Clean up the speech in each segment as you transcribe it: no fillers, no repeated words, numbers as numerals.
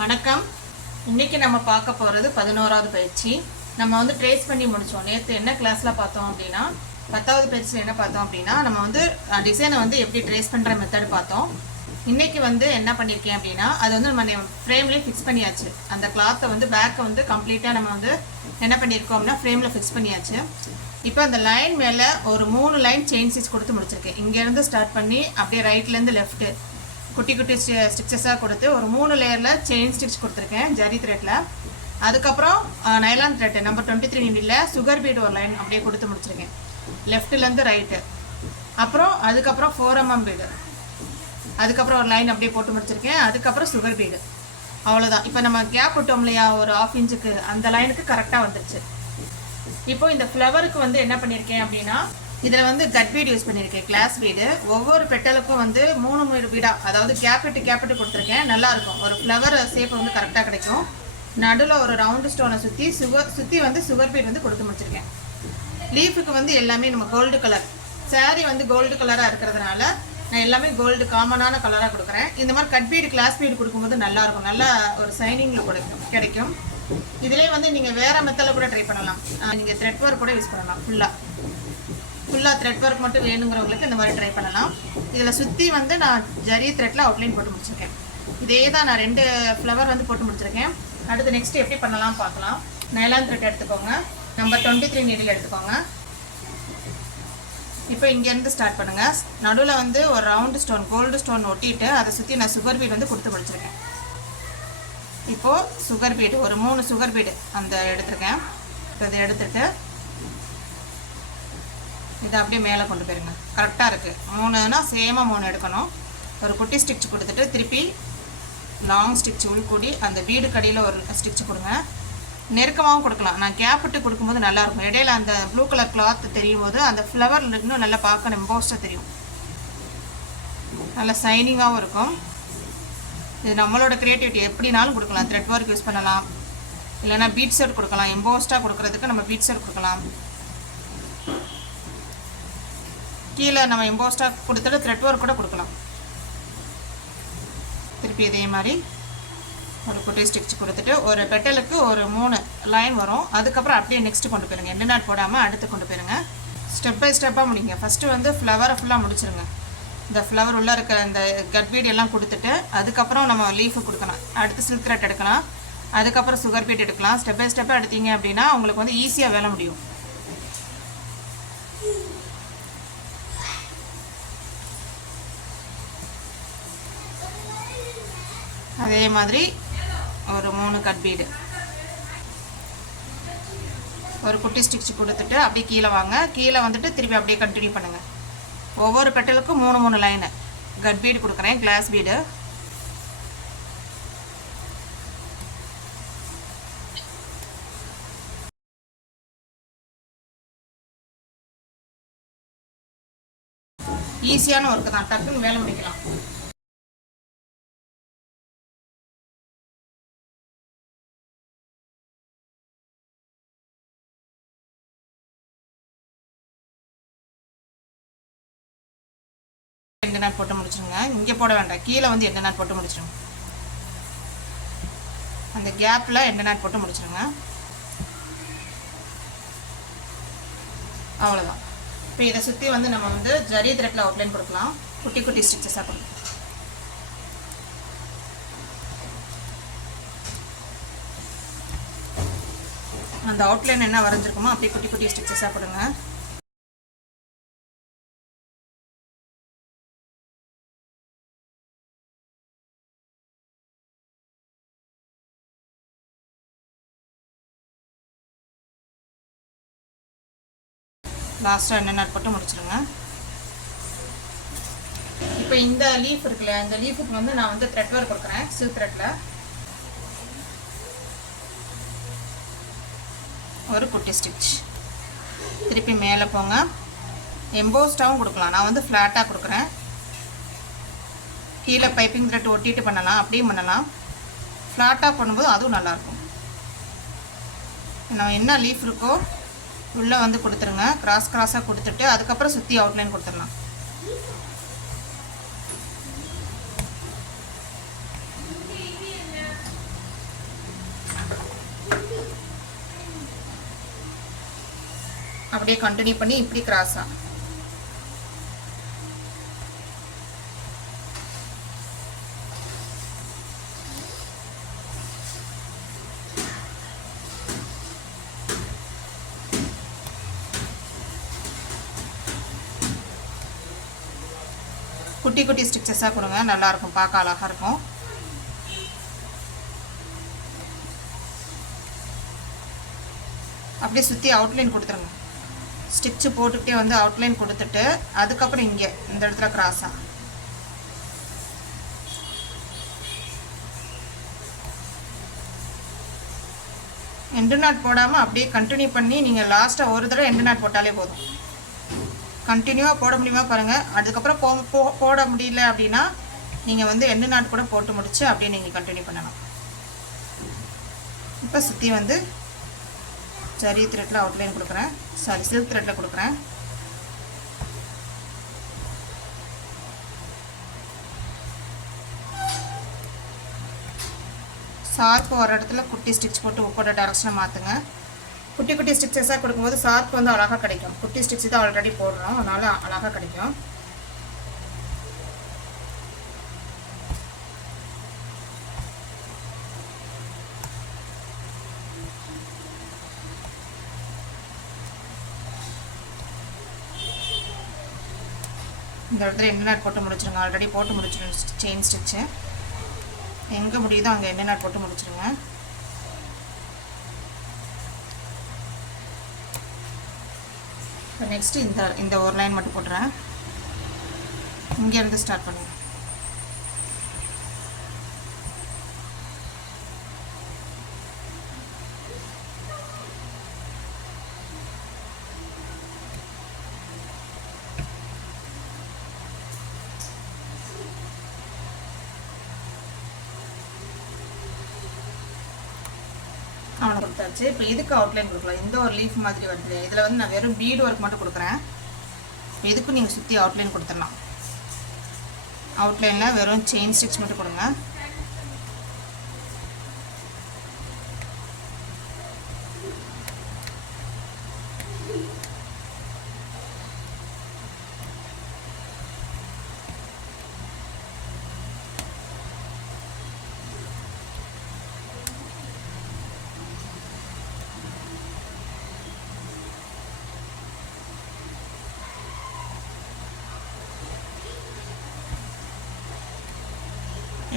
வணக்கம். இன்னைக்கு நம்ம பார்க்க போகிறது 11வது பயிற்சி. நம்ம வந்து ட்ரேஸ் பண்ணி முடித்தோம். நேற்று என்ன கிளாஸில் பார்த்தோம் அப்படின்னா 10வது பயிற்சியில் என்ன பார்த்தோம் அப்படின்னா நம்ம வந்து டிசைனை வந்து எப்படி ட்ரேஸ் பண்ணுற மெத்தட் பார்த்தோம். இன்றைக்கி வந்து என்ன பண்ணியிருக்கேன் அப்படின்னா அது வந்து நம்ம ஃப்ரேம்லேயே ஃபிக்ஸ் பண்ணியாச்சு. அந்த கிளாத்தை வந்து பேக்கை வந்து கம்ப்ளீட்டாக நம்ம வந்து என்ன பண்ணியிருக்கோம் அப்படின்னா ஃப்ரேமில் ஃபிக்ஸ் பண்ணியாச்சு. இப்போ அந்த லைன் மேலே ஒரு 3 லைன் செயின் ஸ்டிச் கொடுத்து முடிச்சிருக்கேன். இங்கேருந்து ஸ்டார்ட் பண்ணி அப்படியே ரைட்லேருந்து லெஃப்ட்டு குட்டி குட்டி ஸ்டிச்சஸாக கொடுத்து ஒரு 3 லேயரில் செயின் ஸ்டிச் கொடுத்துருக்கேன் ஜரி த்ரெட்டில். அதுக்கப்புறம் nylon thread number 23 needle sugar beat ஒரு லைன் அப்படியே கொடுத்து முடிச்சிருக்கேன் லெஃப்ட்லேருந்து ரைட்டு. அப்புறம் அதுக்கப்புறம் 4mm பீடு, அதுக்கப்புறம் ஒரு லைன் அப்படியே போட்டு முடிச்சிருக்கேன். அதுக்கப்புறம் சுகர் பீடு. அவ்வளோதான். இப்போ நம்ம கேப் விட்டோம் இல்லையா ஒரு 1/2 இன்ச்சுக்கு, அந்த லைனுக்கு கரெக்டாக வந்துடுச்சு. இப்போ இந்த ஃப்ளவருக்கு வந்து என்ன பண்ணியிருக்கேன் அப்படின்னா இதில் வந்து கட் பீடு யூஸ் பண்ணியிருக்கேன், கிளாஸ் பீடு. ஒவ்வொரு பெட்டலுக்கும் வந்து 3 பீடாக, அதாவது கேப்பிட்டு கொடுத்துருக்கேன். நல்லாயிருக்கும், ஒரு ஃப்ளவர் ஷேப் வந்து கரெக்டாக கிடைக்கும். நடுவில் ஒரு ரவுண்டு ஸ்டோனை சுற்றி வந்து சுகர் பீடு வந்து கொடுத்து முடிச்சிருக்கேன். லீஃபுக்கு வந்து எல்லாமே நம்ம கோல்டு கலர், சாரீ வந்து கோல்டு கலராக இருக்கிறதுனால நான் எல்லாமே கோல்டு காமனான கலராக கொடுக்குறேன். இந்த மாதிரி கட் பீடு கிளாஸ் பீடு கொடுக்கும்போது நல்லாயிருக்கும், நல்லா ஒரு ஷைனிங்கில் கிடைக்கும். இதிலே வந்து நீங்கள் வேறு மெத்தடில் கூட ட்ரை பண்ணலாம். நீங்கள் த்ரெட் ஒர்க் கூட யூஸ் பண்ணலாம். ஃபுல்லாக த்ரெட் ஒர்க் மட்டும் வேணுங்கிறவங்களுக்கு இந்த மாதிரி ட்ரை பண்ணலாம். இதில் சுற்றி வந்து நான் ஜரி த்ரெட்டில் அவுட்லைன் போட்டு முடிச்சிருக்கேன். இதே தான் நான் 2 ஃப்ளவர் வந்து போட்டு முடிச்சிருக்கேன். அடுத்து நெக்ஸ்ட் எப்படி பண்ணலாம் பார்க்கலாம். நைலான் த்ரெட் எடுத்துக்கோங்க, நம்பர் 23 நீடில் எடுத்துக்கோங்க. இப்போ இங்கேருந்து ஸ்டார்ட் பண்ணுங்கள். நடுவில் வந்து ஒரு ரவுண்டு ஸ்டோன் கோல்டு ஸ்டோன் ஒட்டிட்டு அதை சுற்றி நான் சுகர் பீட் வந்து கொடுத்து முடிச்சிருக்கேன். இப்போது சுகர் பீடு ஒரு 3 சுகர் பீடு அந்த எடுத்துருக்கேன். இதை எடுத்துகிட்டு இதை அப்படியே மேலே கொண்டு போயிருங்க. கரெக்டாக இருக்குது. 3னா சேமாக 3 எடுக்கணும். ஒரு குட்டி ஸ்டிச் கொடுத்துட்டு திருப்பி லாங் ஸ்டிச் உள்கூடி அந்த வீடு கடியில் ஒரு ஸ்டிச் கொடுங்க. நெருக்கமாகவும் கொடுக்கலாம். நான் கேப் விட்டு கொடுக்கும்போது நல்லாயிருக்கும். இடையில அந்த ப்ளூ கலர் கிளாத் தெரியும் போது அந்த ஃப்ளவர் இன்னும் நல்லா பார்க்க எம்போஸ்டாக தெரியும், நல்லா ஷைனிங்காகவும் இருக்கும். இது நம்மளோட க்ரியேட்டிவிட்டி, எப்படினாலும் கொடுக்கலாம். த்ரெட் ஒர்க் யூஸ் பண்ணலாம், இல்லைனா பீட் செட் கொடுக்கலாம். எம்போஸ்டாக கொடுக்குறதுக்கு நம்ம பீட் செட் கொடுக்கலாம். கீழே நம்ம எம்போஸ்டாக கொடுத்துட்டு த்ரெட் ஒர்க் கூட கொடுக்கலாம். திருப்பி இதே மாதிரி ஒரு குட்டி ஸ்டிச் கொடுத்துட்டு ஒரு பெட்டலுக்கு ஒரு 3 லைன் வரும். அதுக்கப்புறம் அப்படியே நெக்ஸ்ட்டு கொண்டு போயிருங்க. எண்டு நாட் போடாமல் அடுத்து கொண்டு போயிருங்க. ஸ்டெப் பை ஸ்டெப்பாக முடிங்க. ஃபஸ்ட்டு வந்து ஃப்ளவரை ஃபுல்லாக முடிச்சிருங்க. இந்த ஃப்ளவர் உள்ளே இருக்கிற இந்த கட் பீட் எல்லாம் கொடுத்துட்டு அதுக்கப்புறம் நம்ம லீஃபு கொடுக்கலாம். அடுத்து சில்க் த்ரெட் எடுக்கலாம், அதுக்கப்புறம் சுகர் பீட் எடுக்கலாம். ஸ்டெப் பை ஸ்டெப்பாக எடுத்தீங்க அப்படின்னா உங்களுக்கு வந்து ஈஸியாக வேலை முடியும். அதே மாதிரி ஒரு 3 கட் பீடு, ஒரு குட்டி ஸ்டிச் கொடுத்துட்டு அப்படியே கீழே வாங்க. கீழே வந்துட்டு திருப்பி அப்படியே கண்டினியூ பண்ணுங்கள். ஒவ்வொரு பெட்டலுக்கும் 3 லைனு கட் பீடு கொடுக்குறேன், கிளாஸ் பீடு. ஈஸியான ஒர்க்கு தான், டக்குன்னு வேலை முடிக்கலாம். எண்டு நாட் போட்டு முடிச்சிருங்க. இங்கே போட வேண்டாம், கீழே வந்து எண்டு நாட் போட்டு முடிச்சிருங்க. அந்த கேப்பில் எண்டு நாட் போட்டு முடிச்சிருங்க. அவ்வளோதான். இப்போ இதை சுற்றி வந்து நம்ம வந்து ஜரி த்ரெட்டில் அவுட்லைன் கொடுக்கலாம். குட்டி குட்டி ஸ்டிச்சஸாக கொடுக்கலாம். அந்த அவுட்லைன் என்ன வரைஞ்சிருக்குமோ அப்படியே குட்டி குட்டி ஸ்டிச்சஸாக கொடுங்க. லாஸ்ட்டாக எண்டு நாட் போட்டு முடிச்சிருங்க. இப்போ இந்த லீஃப் இருக்குல்ல, இந்த லீஃபுக்கு வந்து நான் வந்து த்ரெட் ஒர்க் கொடுக்குறேன். சில்க் த்ரெட்டில் ஒரு குட்டி ஸ்டிச், திருப்பி மேலே போங்க. எம்போஸ்டாகவும் கொடுக்கலாம், நான் வந்து ஃப்ளாட்டாக கொடுக்குறேன். கீழே பைப்பிங் த்ரெட் ஒட்டிட்டு பண்ணலாம், அப்படியும் பண்ணலாம். ஃப்ளாட்டாக பண்ணும்போது அதுவும் நல்லாயிருக்கும். நம்ம என்ன லீஃப் இருக்கோ உள்ளே வந்து கொடுத்துருங்க. கிராஸாக கொடுத்துட்டு அதுக்கப்புறம் சுற்றி அவுட்லைன் கொடுத்துடலாம். அப்படியே கண்டினியூ பண்ணி இப்படி கிராஸா குட்டி குட்டி ஸ்டிச்சஸாக கொடுங்க, நல்லாயிருக்கும், பார்க்க அழகாக இருக்கும். அப்படியே சுற்றி அவுட்லைன் கொடுத்துருங்க. ஸ்டிச்சு போட்டுக்கிட்டே வந்து அவுட்லைன் கொடுத்துட்டு அதுக்கப்புறம் இங்கே இந்த இடத்துல கிராஸாக எண்டு நாட் போடாமல் அப்படியே கண்டினியூ பண்ணி நீங்கள் லாஸ்ட்டாக ஒரு தடவை எண்டு நாட் போட்டாலே போதும். கண்டினியூவாக போட முடியுமா பாருங்கள். அதுக்கப்புறம் போட முடியல அப்படின்னா நீங்கள் வந்து எண்டு நாட் கூட போட்டு முடிச்சு அப்படியே நீங்கள் கண்டினியூ பண்ணலாம். இப்போ சுற்றி வந்து ஜரி த்ரெட்டில் அவுட்லைன் கொடுக்குறேன், சாரி சில்க் த்ரெட்டில் கொடுக்குறேன். சார்க்கு ஒரு இடத்துல குட்டி ஸ்டிச் போட்டு உப்போட டைரக்ஷனை மாற்றுங்க. குட்டி குட்டி ஸ்டிச்சஸாக கொடுக்கும்போது சார்க்கு வந்து அழகாக கிடைக்கும். குட்டி ஸ்டிச் தான் ஆல்ரெடி போடுறோம், அதனால் அழகாக கிடைக்கும். இந்த இடத்துல எண்டு நாட் போட்டு முடிச்சிருங்க. ஆல்ரெடி போட்டு முடிச்சிருங்க செயின் ஸ்டிச்சு. எங்கே முடியுதோ அங்கே எண்டு நாட் போட்டு முடிச்சிருங்க. இப்போ நெக்ஸ்ட்டு இந்த ஒரு லைன் மட்டும் போட்டுறேன். இங்கேருந்து ஸ்டார்ட் பண்ணுங்க. அவனை கொடுத்தாச்சு. இப்போ இதுக்கு அவுட்லைன் கொடுக்கலாம். இந்த ஒரு லீஃப் மாதிரி வருது, இதில் வந்து நான் வெறும் பீடு ஒர்க் மட்டும் கொடுக்குறேன். இப்போ இதுக்கும் நீங்கள் சுற்றி அவுட்லைன் கொடுத்துடலாம். அவுட்லைனில் வெறும் செயின் ஸ்டிச் மட்டும் கொடுங்க.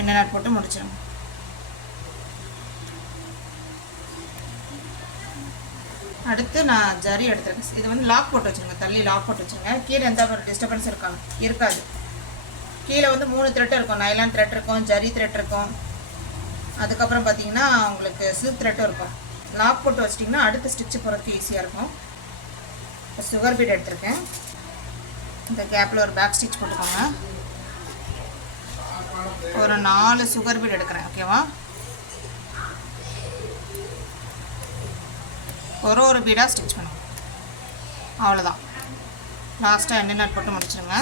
எண்ணெய் நாட் போட்டு முடிச்சிடுங்க. அடுத்து நான் ஜரி எடுத்துருக்கேன். இது வந்து லாக் போட்டு வச்சுருங்க, தள்ளி லாக் போட்டு வச்சுருங்க. கீழே எந்த ஒரு டிஸ்டர்பன்ஸ் இருக்காது. கீழே வந்து 3 த்ரெட் இருக்கும். நைலான் த்ரெட் இருக்கும், ஜரி த்ரெட் இருக்கும், அதுக்கப்புறம் பார்த்தீங்கன்னா உங்களுக்கு சில்க் த்ரெட்டும் இருக்கும். லாக் போட்டு வச்சிட்டிங்கன்னா அடுத்து ஸ்டிச்சு போகிறதுக்கு ஈஸியாக இருக்கும். இப்போ சுகர் பீட் எடுத்திருக்கேன். இந்த கேப்பில் ஒரு பேக் ஸ்டிச் போட்டுக்கோங்க. ஒரு 4 சுகர் பீட் எடுக்கிறேன். ஓகேவா? ஒரு பீடாக ஸ்டிச் பண்ணுங்க. அவ்வளோதான். லாஸ்ட்டாக எண்டு நாட் போட்டு முடிச்சிருங்க.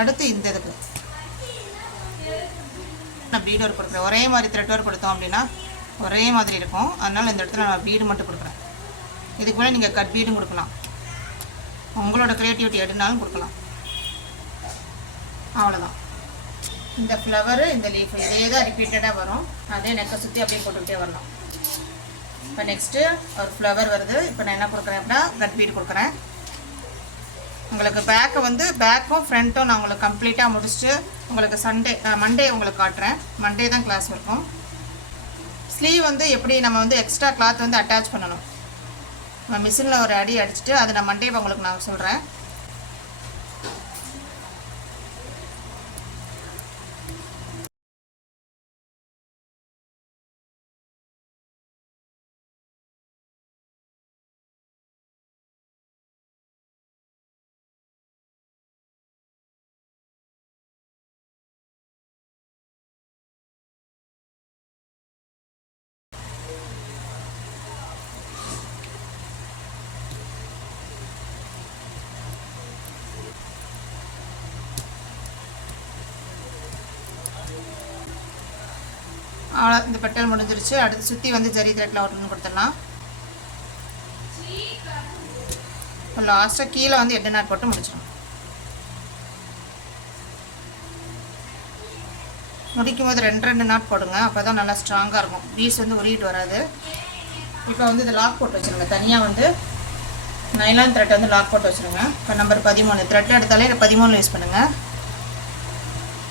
அடுத்து இந்த இதுக்கு நான் பீடு ஒர்க் கொடுக்குறேன். ஒரே மாதிரி த்ரெட் ஒர்க் கொடுத்தோம் அப்படின்னா ஒரே மாதிரி இருக்கும். அதனால் இந்த இடத்துல நான் பீடு மட்டும் கொடுக்குறேன். இதுக்கு மேலே நீங்கள் கட் பீடும் கொடுக்கலாம், உங்களோட க்ரியேட்டிவிட்டி எடுனாலும் கொடுக்கலாம். அவ்வளோதான். இந்த ஃப்ளவரு இந்த லீஃப் இதே தான் ரிப்பீட்டடாக வரும். அதே நெக்கை சுற்றி அப்படியே போட்டுக்கிட்டே வரலாம். இப்போ நெக்ஸ்ட்டு ஒரு ஃப்ளவர் வருது. இப்போ நான் என்ன கொடுக்குறேன் அப்படின்னா கட் பீடு கொடுக்குறேன். உங்களுக்கு பேக்கை வந்து பேக்கும் ஃப்ரண்ட்டும் நான் உங்களுக்கு கம்ப்ளீட்டாக முடிச்சுட்டு உங்களுக்கு மண்டே உங்களுக்கு காட்டுறேன். மண்டே தான் கிளாஸ் இருக்கும். ஸ்லீவ் வந்து எப்படி நம்ம வந்து எக்ஸ்ட்ரா கிளாத் வந்து அட்டாச் பண்ணணும், நம்ம மிஷினில் ஒரு அடி அடிச்சுட்டு அதை நான் மண்டே உங்களுக்கு நான் சொல்கிறேன். அவ்வளோ, இந்த பெட்டல் முடிஞ்சிருச்சு. அடுத்து சுற்றி வந்து ஜரி த்ரெட்டில் அவுட்லைன் கொடுத்துடலாம். லாஸ்ட்டாக கீழே வந்து எட்டு நாட் போட்டு முடிச்சிடும். முடிக்கும் போது ரெண்டு நாட் போடுங்க, அப்போ தான் நல்லா ஸ்ட்ராங்காக இருக்கும், பீஸ் வந்து உருகிட்டு வராது. இப்போ வந்து இது லாக் போட்டு வச்சுருங்க. தனியாக வந்து நைலான் த்ரெட் வந்து லாக் போட்டு வச்சுருங்க. இப்போ நம்பர் 13 த்ரெட் எடுத்தாலே 13 யூஸ் பண்ணுங்கள்.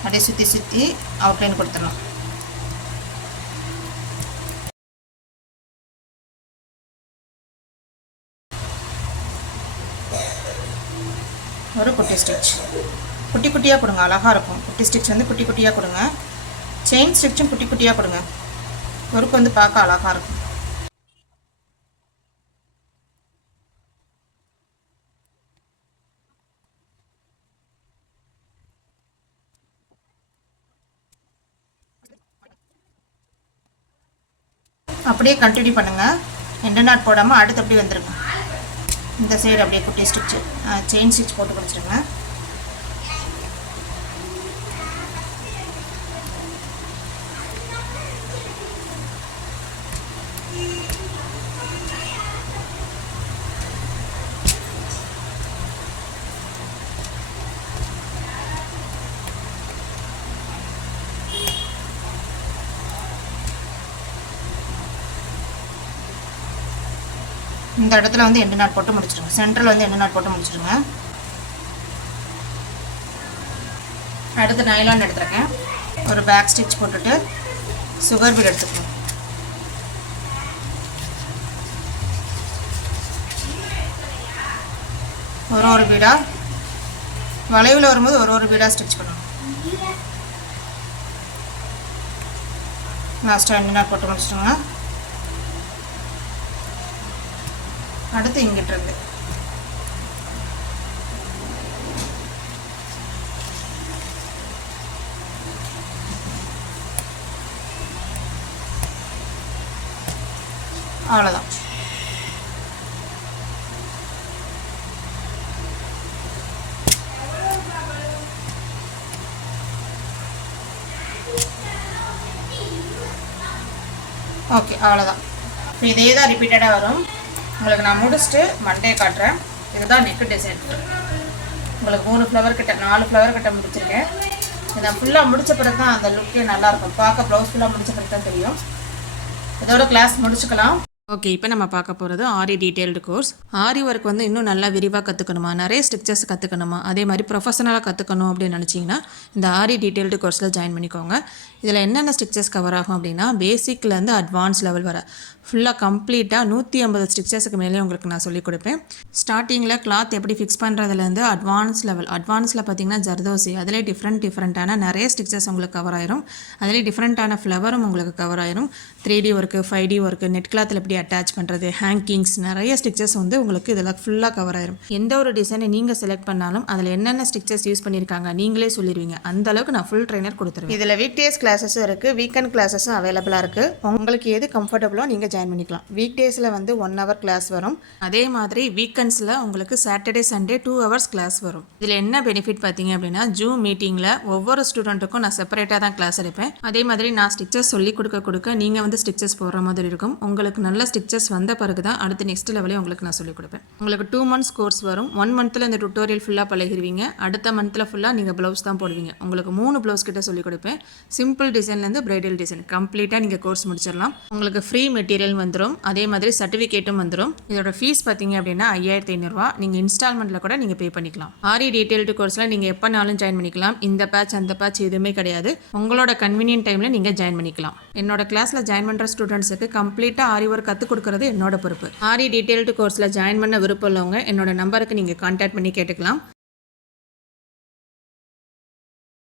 அப்படியே சுற்றி சுற்றி அவுட்லைன் கொடுத்துடலாம். ஒரு குட்டி ஸ்டிச் குட்டி குட்டியாக கொடுங்க, அழகாக இருக்கும். குட்டி ஸ்டிச் வந்து குட்டி குட்டியாக கொடுங்க. செயின் ஸ்டிச்சும் குட்டி குட்டியாக கொடுங்க, ஒருக்கு வந்து பார்க்க அழகாக இருக்கும். அப்படியே கண்டினியூ பண்ணுங்கள், எண்டு நாட் போடாமல் அடுத்து அப்படியே வந்துடுங்க. இந்த சைடு அப்படியே குட்டி ஸ்டிச்சு செயின் ஸ்டிச் போட்டு கொடுத்துருங்க. இந்த இடத்துல வந்து எண்டு நாட் போட்டு முடிச்சிடுங்க. சென்டரில் வந்து எண்டு நாட் போட்டு முடிச்சிடுங்க. அடுத்து நைலான் எடுத்துருக்கேன். ஒரு பேக் ஸ்டிச் போட்டுட்டு சுகர் பீட் எடுத்துக்கணும். ஒரு பீடாக வளைவில் வரும்போது ஒரு பீடாக ஸ்டிச் பண்ணணும். லாஸ்ட்டாக எண்டு நாட் போட்டு முடிச்சிடுங்க. அடுத்து இங்கிட்டு இருந்து அவ்வளோதான். ஓகே, அவ்வளோதான். இப்போ இதே தான் ரிப்பீட்டடாக வரும். உங்களுக்கு நான் முடிச்சுட்டு மண்டே காட்டுறேன். இதுதான் நெக்கு டிசைன். உங்களுக்கு 3 ஃப்ளவர் கிட்ட 4 ஃப்ளவர் கிட்ட முடிச்சிருக்கேன். இதை ஃபுல்லாக முடித்த பிறகு தான் அந்த லுக்கே நல்லாயிருக்கும். பார்க்க ப்ளவுஸ் ஃபுல்லாக முடித்த பிறகு தான் தெரியும். இதோட கிளாஸ் முடிச்சுக்கலாம். ஓகே, இப்போ நம்ம பார்க்க போகிறது ஆரி டீட்டெயில்டு கோர்ஸ். ஆரி ஒர்க் வந்து இன்னும் நல்லா விரிவாக கற்றுக்கணுமா, நிறைய ஸ்டிச்சஸ் கற்றுக்கணுமா, அதே மாதிரி ப்ரொஃபஷனலாக கற்றுக்கணும் அப்படின்னு நினச்சிங்கன்னா இந்த ஆரி டீட்டெயில்டு கோர்ஸில் ஜாயின் பண்ணிக்கோங்க. இதில் என்னென்ன ஸ்டிச்சஸ் கவர் ஆகும் அப்படின்னா, பேசிக்லேருந்து அட்வான்ஸ் லெவல் வர ஃபுல்லாக கம்ப்ளீட்டாக 150 ஸ்டிச்சஸுக்கு மேலே உங்களுக்கு நான் சொல்லிக் கொடுப்பேன். ஸ்டார்டிங்கில் கிளாத் எப்படி ஃபிக்ஸ் பண்ணுறதுலேருந்து அட்வான்ஸ் லெவல். அட்வான்ஸில் பார்த்தீங்கன்னா ஜர்தோசி, அதிலே டிஃப்ரெண்ட்டான நிறைய ஸ்டிச்சஸ் உங்களுக்கு கவர் ஆயிரும். அதிலே டிஃப்ரெண்ட்டான ஃப்ளவரும் உங்களுக்கு கவர் ஆயிரும். 3D work, 5D work, net கிளாத்தில் எப்படி அட்டாச் பண்ணுறது, ஹேங்கிங்ஸ், நிறைய ஸ்டிச்சஸ் வந்து உங்களுக்கு இதில் ஃபுல்லாக கவர் ஆயிரும். எந்த ஒரு டிசைனை நீங்கள் செலக்ட் பண்ணாலும் அதில் என்னென்ன ஸ்டிச்சஸ் யூஸ் பண்ணியிருக்காங்க நீங்களே சொல்லிடுவீங்க. அந்தளவுக்கு நான் ஃபுல் ட்ரைனர் கொடுத்துருவேன். இதில் வீக் டேஸ் கிளாஸஸும் இருக்குது, வீக்கெண்ட் கிளாஸஸும் அவைலபிளாக இருக்குது. உங்களுக்கு எது கம்ஃபர்டபுளோ நீங்கள் ஜாயின் பண்ணிக்கலாம். வீக் டேஸில் வந்து 1 hour கிளாஸ் வரும். அதே மாதிரி வீக்கெண்ட்ஸில் உங்களுக்கு சாட்டர்டே சண்டே 2 hours கிளாஸ் வரும். இதில் என்ன பெனிஃபிட் பார்த்தீங்க அப்படின்னா, ஜூம் மீட்டிங்கில் ஒவ்வொரு ஸ்டூடெண்ட்டுக்கும் நான் செப்பரேட்டாக தான் கிளாஸ் எடுப்பேன். அதே மாதிரி நான் ஸ்டிச்சஸ் சொல்லி கொடுக்க நீங்கள் வந்து ஸ்டிச்சஸ் போடுற மாதிரி இருக்கும். உங்களுக்கு நல்ல ஸ்டிச்சஸ் வந்த பிறகு தான் அடுத்த நெக்ஸ்ட் லெவலே உங்களுக்கு நான் சொல்லிக் கொடுப்பேன். உங்களுக்கு 2 months கோர்ஸ் வரும். 1 monthல் இந்த டுட்டோரியல் ஃபுல்லாக பழகிடுவீங்க. அடுத்த மந்தில் ஃபுல்லாக நீங்கள் ப்ளவுஸ் தான் போடுவீங்க. உங்களுக்கு 3 ப்ளவுஸ் கிட்ட சொல்லிக் கொடுப்பேன். சிம்பிள் டிசைன்லேருந்து பிரைடல் டிசைன் கம்ப்ளீட்டாக நீங்கள் கோர்ஸ் முடிச்சிடலாம். உங்களுக்கு ஃப்ரீ மெட்டீரியல் வந்துடும். அதே மாதிரி சர்டிஃபிகேட்டும் வந்துடும். இதோட ஃபீஸ் பார்த்தீங்க அப்படின்னா 5500 ரூபா. நீங்கள் இன்ஸ்டால்மெண்ட்டில் கூட நீங்கள் பே பண்ணிக்கலாம். ஆரி டீட்டெயில்டு கோர்ஸில் நீங்கள் எப்போனாலும் ஜாயின் பண்ணிக்கலாம். இந்த பேட்ச் அந்த பேட்ச் எதுவுமே கிடையாது. உங்களோட கன்வீனியன்ட் டைமில் நீங்கள் ஜாயின் பண்ணிக்கலாம். என்னோட கிளாஸில் ஜாயின் பண்ணுற ஸ்டூடெண்ட்ஸுக்கு கம்ப்ளீட்டாக ஆரி ஒர்க் கற்றுக் கொடுக்குறது என்னோட பொறுப்பு. ஆரி டீட்டெயில்டு கோர்ஸில் ஜாயின் பண்ண விருப்பம் உள்ளவங்க என்னோட நம்பருக்கு நீங்கள் கான்டாக்ட் பண்ணி கேட்டுக்கலாம்.